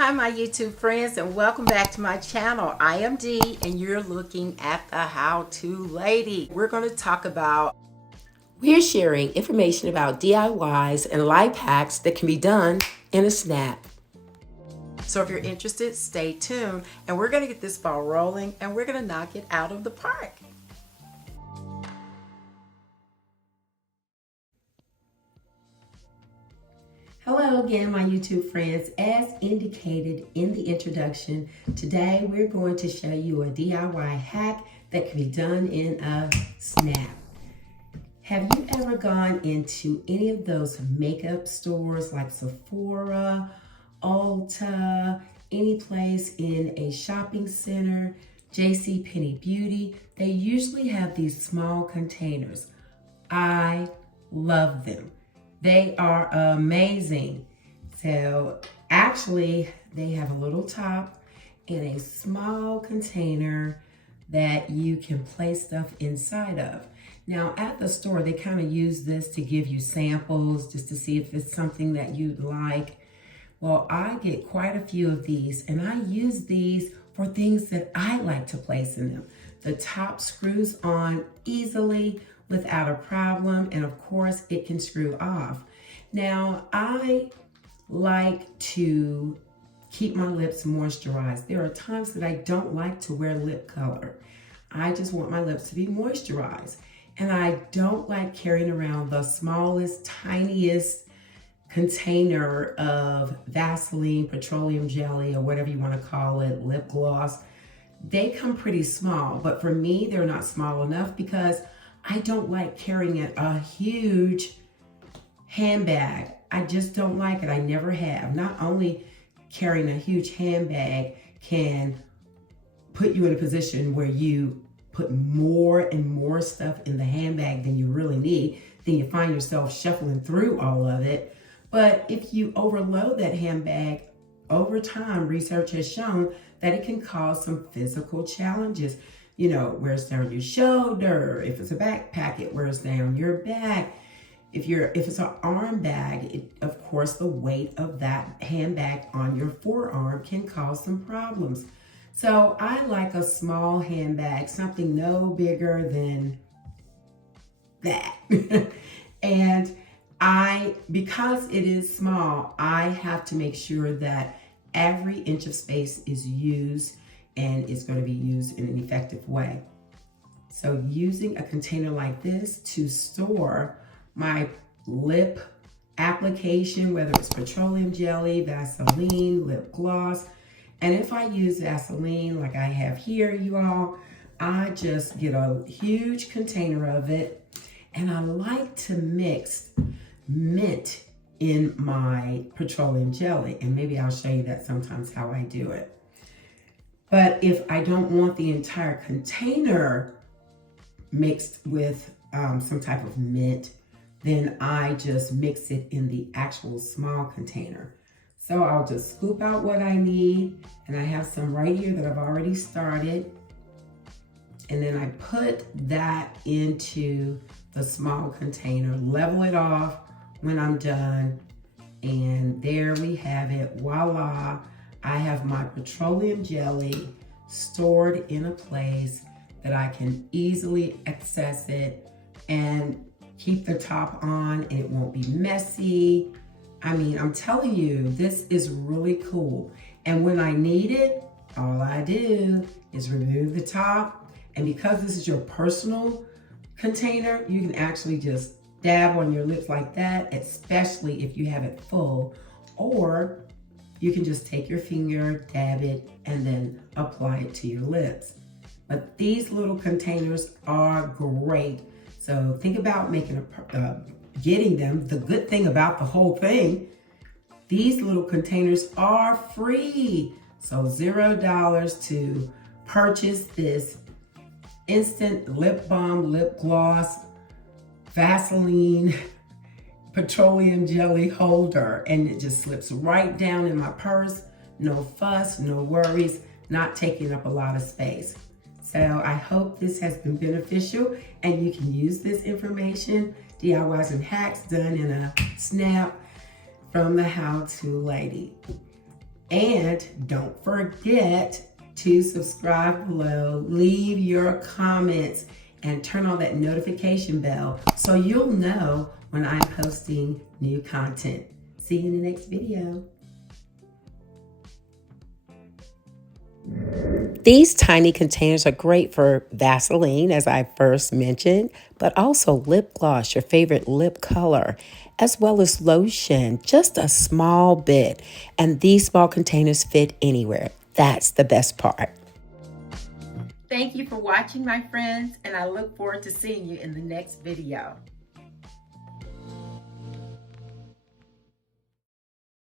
Hi my YouTube friends, and welcome back to my channel. I am Dee and you're looking at the how-to lady. We're sharing information about DIYs and life hacks that can be done in a snap. So if you're interested, stay tuned and we're going to get this ball rolling and we're going to knock it out of the park. Hello again, my YouTube friends. As indicated in the introduction, today we're going to show you a DIY hack that can be done in a snap. Have you ever gone into any of those makeup stores like Sephora, Ulta, any place in a shopping center, JCPenney Beauty? They usually have these small containers. I love them. They are amazing. So actually, they have a little top and a small container that you can place stuff inside of. Now at the store, they kind of use this to give you samples just to see if it's something that you'd like. Well, I get quite a few of these and I use these for things that I like to place in them. The top screws on easily without a problem, and of course it can screw off. Now I like to keep my lips moisturized. There are times that I don't like to wear lip color. I just want my lips to be moisturized, and I don't like carrying around the smallest, tiniest container of Vaseline, petroleum jelly, or whatever you want to call it, lip gloss. They come pretty small, but for me they're not small enough because I don't like carrying a huge handbag. I just don't like it. I never have. Not only carrying a huge handbag can put you in a position where you put more and more stuff in the handbag than you really need, then you find yourself shuffling through all of it. But if you overload that handbag, over time, research has shown that it can cause some physical challenges. You know, it wears down your shoulder. If it's a backpack, it wears down your back. If it's an arm bag, of course, the weight of that handbag on your forearm can cause some problems. So I like a small handbag, something no bigger than that. And because it is small, I have to make sure that every inch of space is used and it's going to be used in an effective way. So using a container like this to store my lip application, whether it's petroleum jelly, Vaseline, lip gloss, and if I use Vaseline like I have here, you all, I just get a huge container of it, and I like to mix mint in my petroleum jelly, and maybe I'll show you that sometimes how I do it. But if I don't want the entire container mixed with some type of mint, then I just mix it in the actual small container. So I'll just scoop out what I need, and I have some right here that I've already started. And then I put that into the small container, level it off when I'm done, and there we have it. Voila! I have my petroleum jelly stored in a place that I can easily access it and keep the top on. It won't be messy. I mean, I'm telling you, this is really cool. And when I need it, all I do is remove the top. And because this is your personal container, you can actually just dab on your lips like that, especially if you have it full. Or you can just take your finger, dab it, and then apply it to your lips. But these little containers are great. So think about getting them. The good thing about the whole thing, these little containers are free. So $0 to purchase this instant lip balm, lip gloss, Vaseline, petroleum jelly holder, and it just slips right down in my purse. No fuss, no worries, not taking up a lot of space. So I hope this has been beneficial and you can use this information, DIYs and hacks done in a snap, from the How To Lady. And don't forget to subscribe below, leave your comments, and turn on that notification bell so you'll know when I'm posting new content. See you in the next video. These tiny containers are great for Vaseline, as I first mentioned, but also lip gloss, your favorite lip color, as well as lotion, just a small bit. And these small containers fit anywhere. That's the best part. Thank you for watching, my friends, and I look forward to seeing you in the next video.